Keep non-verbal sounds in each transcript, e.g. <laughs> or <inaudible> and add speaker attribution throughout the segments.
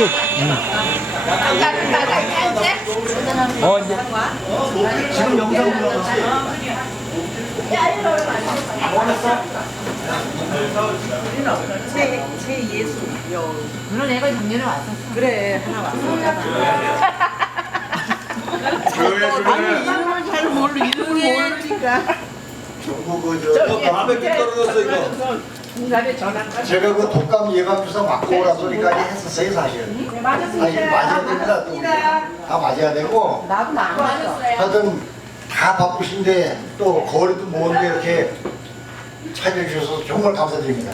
Speaker 1: 오케이. 어, 이제.
Speaker 2: 지금 영상 불러가
Speaker 3: 제, 제 예수. 요.
Speaker 4: 물론 애가 작년에 왔었어.
Speaker 3: 그래, 하나 왔어.
Speaker 2: 조용해
Speaker 3: 이름을 잘 모르, 이름을 모르니까.
Speaker 2: 전부 그저 밤에 떨어졌어 이거
Speaker 3: 중간에 전화.
Speaker 2: 제가 그 독감 예방 주사 맞고 오라 소리까지 했었어요 사실.
Speaker 3: 네,
Speaker 2: 사실 맞아야 됩니다 또. 다. 맞아야 되고.
Speaker 3: 나도 안 맞았어.
Speaker 2: 하여튼 다 바쁘신데 또 거리도 먼데 이렇게 찾아주셔서 정말 감사드립니다.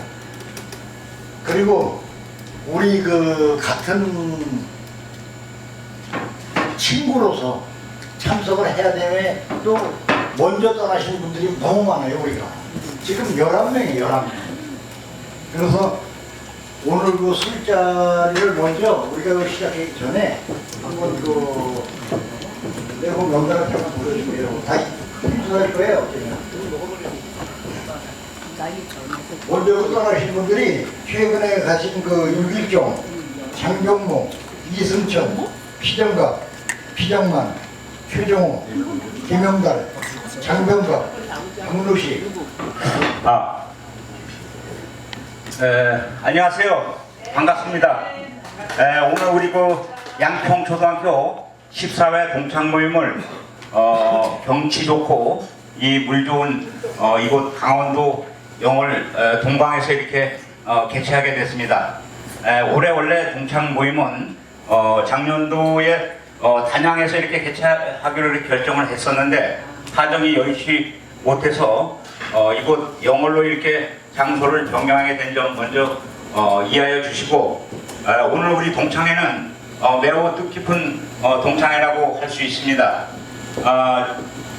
Speaker 2: 그리고 우리 그 같은 친구로서 참석을 해야 되면 또 먼저 떠나신 분들이 너무 많아요 우리가. 지금 11명이에요 11명 그래서 오늘 그 술자리를 먼저 우리가 그 시작하기 전에 한번 그 내가 명단을 잠깐 보여주고요. 다시 인사할 거예요 먼저 떠나신 분들이 최근에 가신 그 유길종, 장경모, 이승천, 피정갑, 피정만, 최종호, 김영달, 장병갑, 박루식
Speaker 5: 아, 에, 안녕하세요. 반갑습니다. 에, 오늘 우리 그 양평초등학교 14회 동창 모임을 어, 경치 좋고 이 물 좋은 어, 이곳 강원도 영월 에, 동방에서 이렇게 어, 개최하게 됐습니다. 에, 올해 원래 동창 모임은 어, 작년도에 어, 단양에서 이렇게 개최하기로 결정을 했었는데 사정이 여의치 못해서 어, 이곳 영월로 이렇게 장소를 변경하게 된 점 먼저 어, 이해하여 주시고 어, 오늘 우리 동창회는 어, 매우 뜻깊은 어, 동창회라고 할 수 있습니다. 어,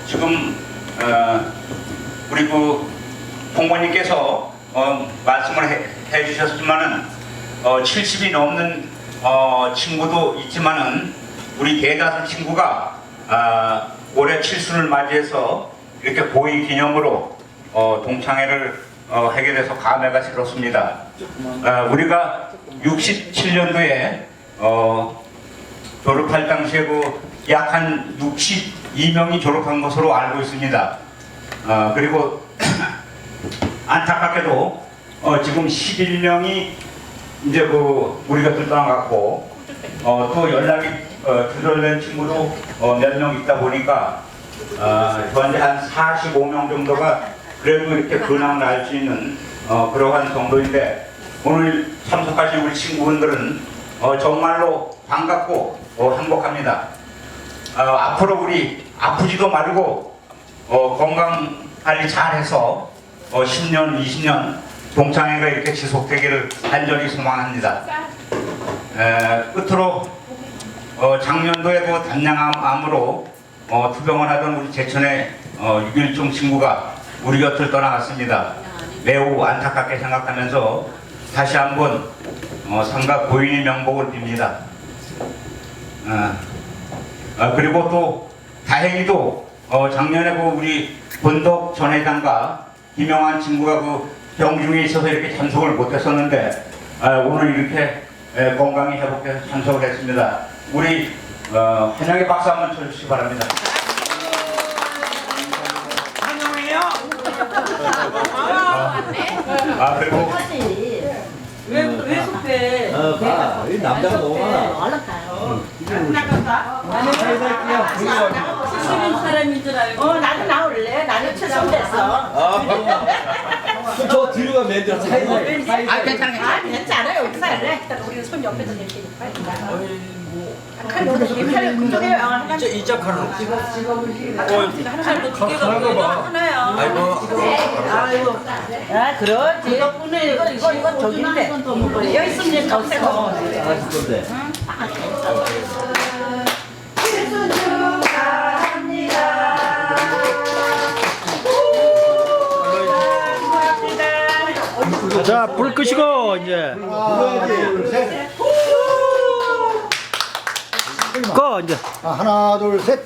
Speaker 5: 지금 어, 우리 그 공무님께서 어, 말씀을 해, 해 주셨지만은 어, 70이 넘는 어, 친구도 있지만은 우리 대다수 친구가 아, 올해 칠순을 맞이해서 이렇게 보위 기념으로 어, 동창회를 어, 돼서 감회가 새롭습니다. 아, 우리가 67년도에 어, 졸업할 당시에 그 약 한 62명이 졸업한 것으로 알고 있습니다. 아, 그리고 <clears throat> 안타깝게도 어, 지금 11명이 이제 그 우리가 떠나갔고 어, 또 연락이 어, 두절된 친구도 어, 몇 명 있다 보니까 어, 현재 한 45명 정도가 그래도 이렇게 근황을 알 수 있는 어, 그러한 정도인데 오늘 참석하신 우리 친구분들은 어, 정말로 반갑고 어, 행복합니다. 어, 앞으로 우리 아프지도 말고 어, 건강 관리 잘해서 어, 10년, 20년 동창회가 이렇게 지속되기를 간절히 소망합니다. 에, 끝으로 어, 작년도에 그 단양암으로 어, 투병을 하던 우리 제천의 어, 6일종 친구가 우리 곁을 떠나갔습니다. 매우 안타깝게 생각하면서 다시 한번 어, 상가 고인의 명복을 빕니다. 어, 어, 그리고 또 다행히도 어, 작년에 그 우리 본덕 전 회장과 김영환 친구가 그 병중에 있어서 이렇게 참석을 못했었는데 아, 오늘 이렇게 에, 건강이 회복해서 참석을 했습니다. 우리 어, 환영의 박수 한번 쳐주시기 바랍니다. 아 그리고
Speaker 3: 왜, 왜 속대?
Speaker 1: 어, 가. 이 남자가 너무 많아.
Speaker 4: 얼른 가요.
Speaker 3: 시민 사람인 줄 알고. 어, 나도 나올래. 나는 최선됐어.
Speaker 1: 아, 그럼 <laughs> 저 뒤로 가면 맨들 사이사이. 사이사이.
Speaker 3: 아, 괜찮아. 여기 살래. 일단 우리 손 옆에서 내리니 까. 한 여기 김팔 그쪽에 하나
Speaker 1: 이자 카는
Speaker 3: 하나도 두 개가 보여. 하나야.
Speaker 1: 아이고.
Speaker 3: 아, 그렇지. 덕분에 이거 이거 이거 저긴데. 여기 있으면 더 세고.
Speaker 1: 맛있던데.
Speaker 6: 자, 불 끄시고 이제
Speaker 2: 하나 둘 셋
Speaker 6: 꺼 이제.
Speaker 2: 아, 하나 둘셋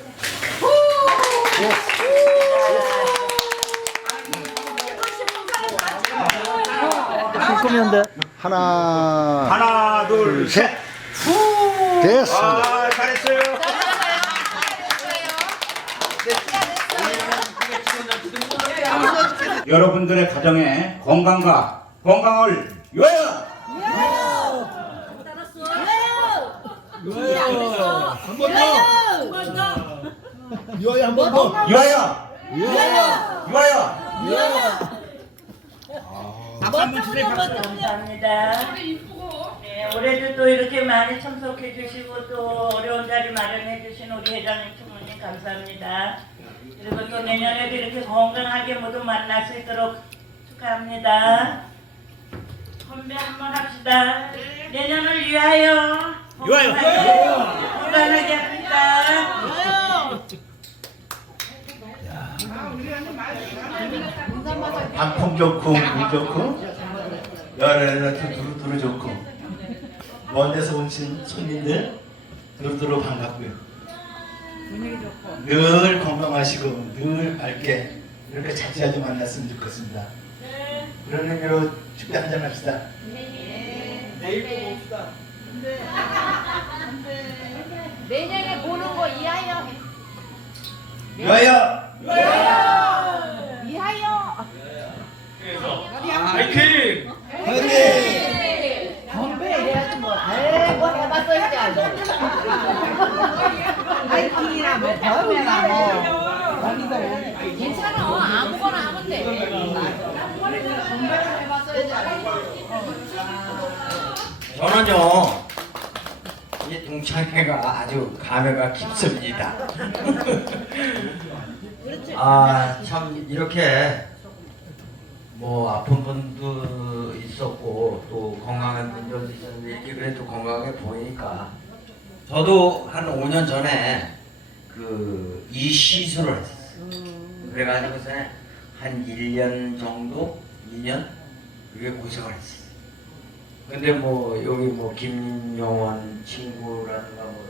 Speaker 6: 불 끄면 돼.
Speaker 2: 하나
Speaker 5: 하나 둘 셋.
Speaker 2: 됐습니다.
Speaker 5: 아, 잘했어요. 여러분들의 가정에 건강과 건강을 위하여
Speaker 1: 유아야 한 번 더.
Speaker 5: 위하여 위하여
Speaker 7: 감사합니다. 네, 올해도 또 이렇게 많이 참석해 주시고 또 어려운 자리 마련해 주신 우리 회장님 총무님 감사합니다. 그리고 또 내년에도 이렇게 건강하게 모두 만날 수 있도록 축하합니다. 건배 한번 합시다. 내년을 위하여. 위하여. 건강하게 합니다.
Speaker 8: 안풍 좋고 물 좋고 열애한테 두루두루 좋고. 먼 데서 오신 손님들 두루두루 반갑고요. 늘 건강하시고 늘 밝게 이렇게 자주자주 만났으면 좋겠습니다. 그런 의미로 축배 한잔 합시다.
Speaker 3: 내년에 보는 거 이하여.
Speaker 8: 유아야!
Speaker 3: 이하여. 건배 해야지 뭐. 에이 뭐 범이나 뭐. 괜찮아. 아무거나 하면 돼.
Speaker 9: 저는요 이 동창회가 아주 감회가 깊습니다. <laughs> 아 참 이렇게 뭐 아픈 분도 있었고 또 건강한 이렇게 그래도 건강하게 보이니까 저도 한 5년 전에 그 이 시술을 했었어요. 그래가지고서는 한 1년 정도, 2년 그게 고생을 했어요. 근데 뭐 여기 뭐 김영원 친구라든가 뭐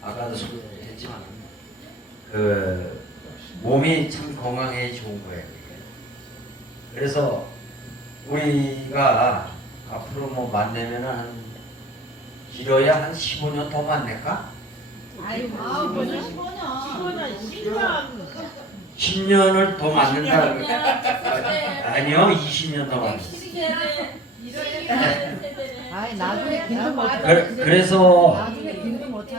Speaker 9: 아까도 소개를 했지만 그 몸이 참 건강해 좋은 거예요. 그래서 우리가 앞으로 뭐 만나면은 한 길어야 한 15년 더 만날까?
Speaker 3: 아이고 15년. 15년. 10년
Speaker 9: 10년을 더 만난다. 아니요, 20년 더 만나.
Speaker 3: 아이 나중에 길도 못
Speaker 9: 그, 그래서
Speaker 3: 나중에 못못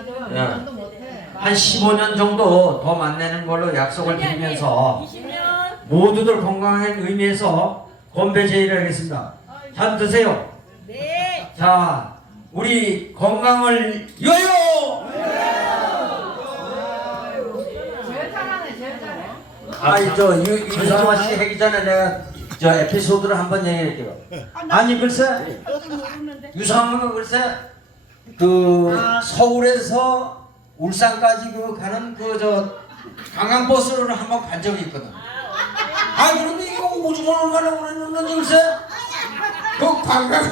Speaker 3: 해.
Speaker 9: 한 15년 정도 더 만나는 걸로 약속을 드리면서 모두들 건강한 의미에서 건배 제의를 하겠습니다. 잘 드세요. 네. 자, 우리 건강을 위하여!
Speaker 3: 제일 잘하네 제일 잘해.
Speaker 9: 아니, 저, 유, 유상화 씨 하기 전에 내가 저 에피소드를 한번 얘기할게요. 아니, 글쎄, 유상화가 글쎄, 그 서울에서 울산까지 그 가는 그저 관광버스를 한번 간 적이 있거든. 아 그런데 이거 오죽을 가려고 그랬는지 글쎄 그 관광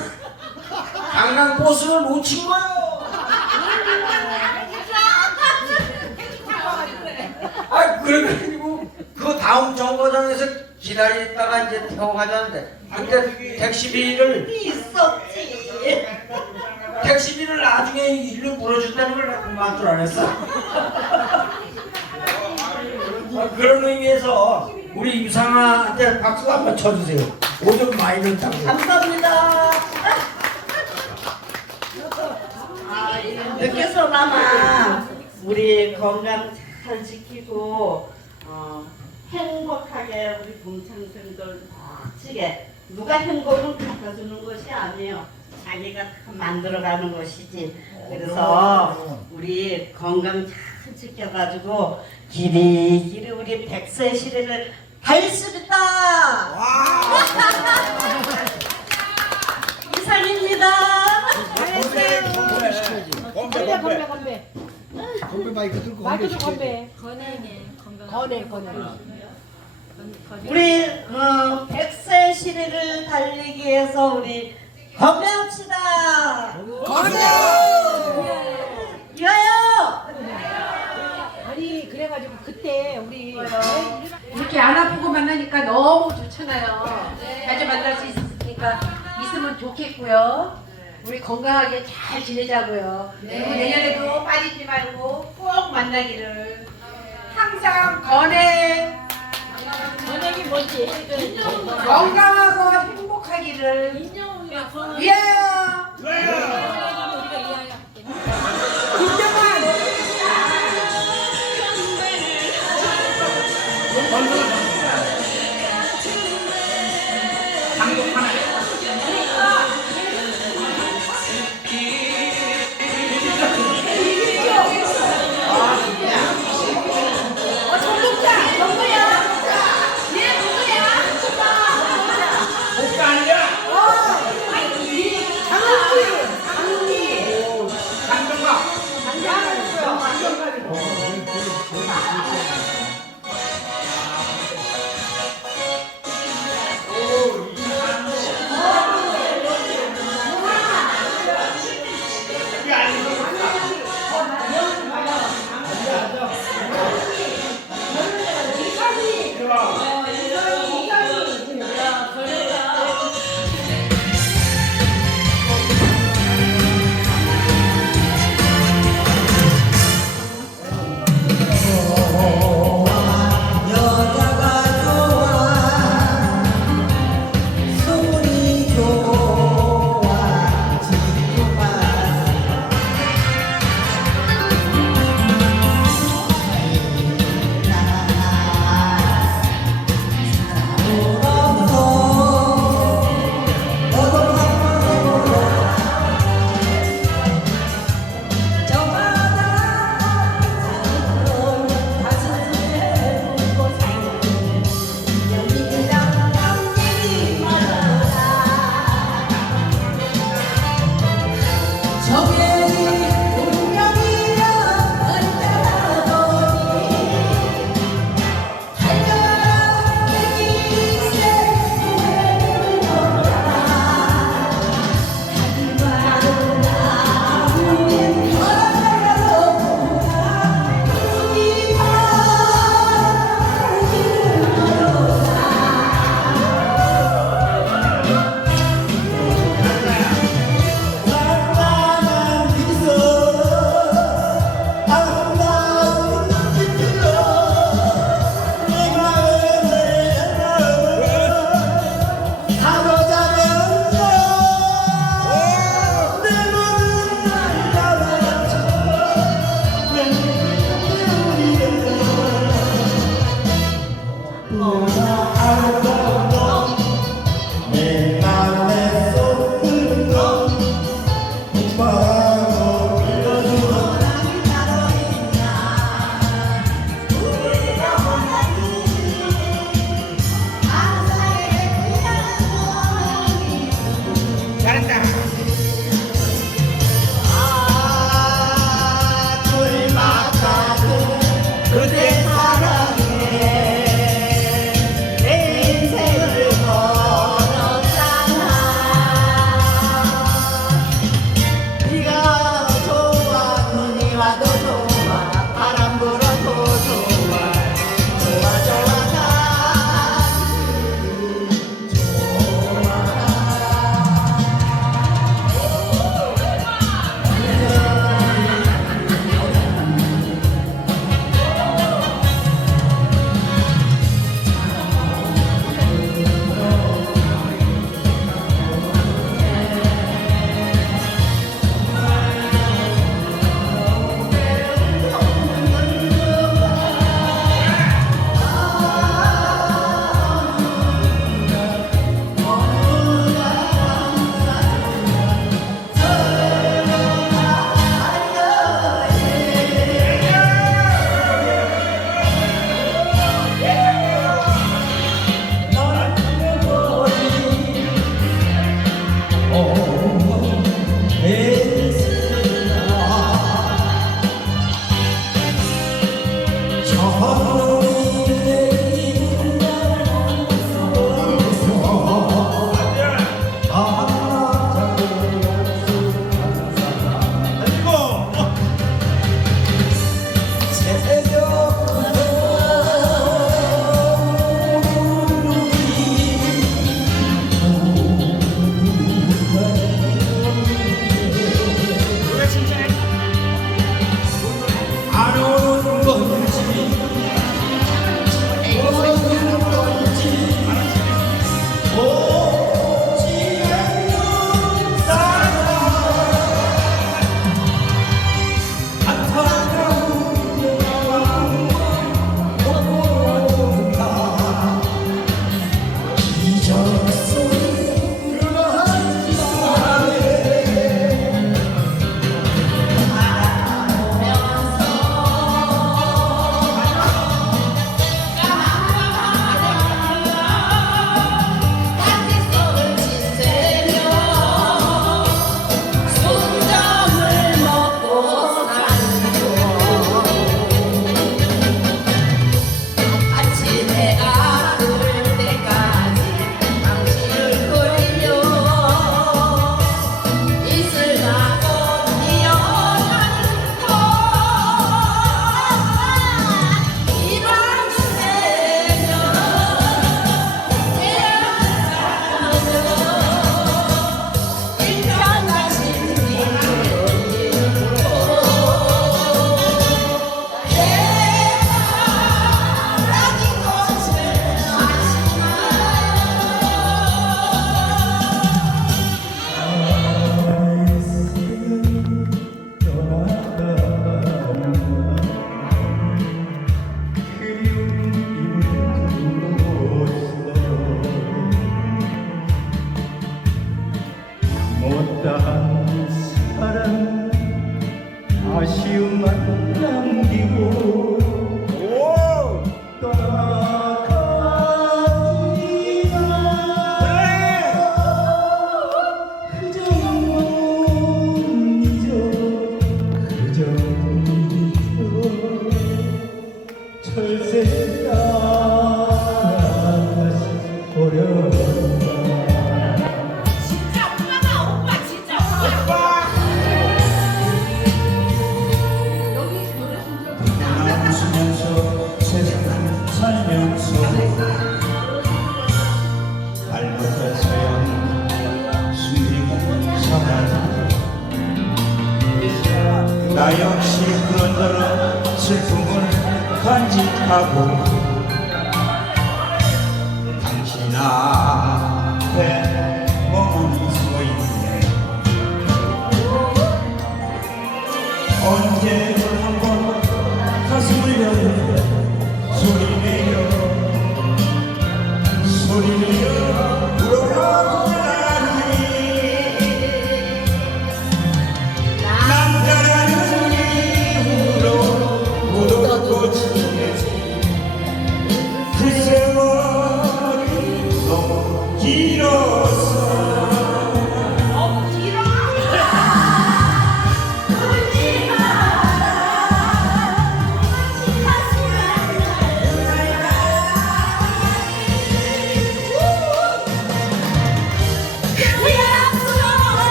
Speaker 9: 관광 버스를 놓친 거예요. 아 그래가지고 그 다음 정거장에서 기다리다가 이제 태워 가자는데 그때 택시비를 있었지. 택시비를 나중에 일로 물어준다는 걸 그만 줄 알았어. 아, 그런 의미에서 우리 유상아한테 박수 한번 쳐주세요. 오줌 많이 넣다고.
Speaker 7: 감사합니다. 늦게서나마 우리 건강 잘 지키고 어, 행복하게 우리 동창생들 멋지게 누가 행복은 갖다 주는 것이 아니에요. 자기가 다 만들어가는 것이지. 그래서 우리 건강 잘 지켜가지고 길이 길이 우리 백세 시대를 달수 있다. <laughs> 이상입니다.
Speaker 6: 건배 건배 건배
Speaker 1: 건배 마이크 들고
Speaker 6: 마이크 좀 건배 건배 건배
Speaker 7: 우리 어, 백세 시대를 달리기 위해서 우리 건배합시다. 건배. 위하여.
Speaker 6: 아니 그래가지고 그때 우리
Speaker 3: 이렇게 안 아프고 만나니까 너무 좋잖아요. 자주 만날 수 있으니까 있으면 좋겠고요. 우리 건강하게 잘 지내자고요. 그리고 내년에도 빠지지 말고 꼭 만나기를. 항상 건행. 건행이 뭐지? 건강하고 행복하기를 위하여. 김정환.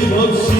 Speaker 1: 힘없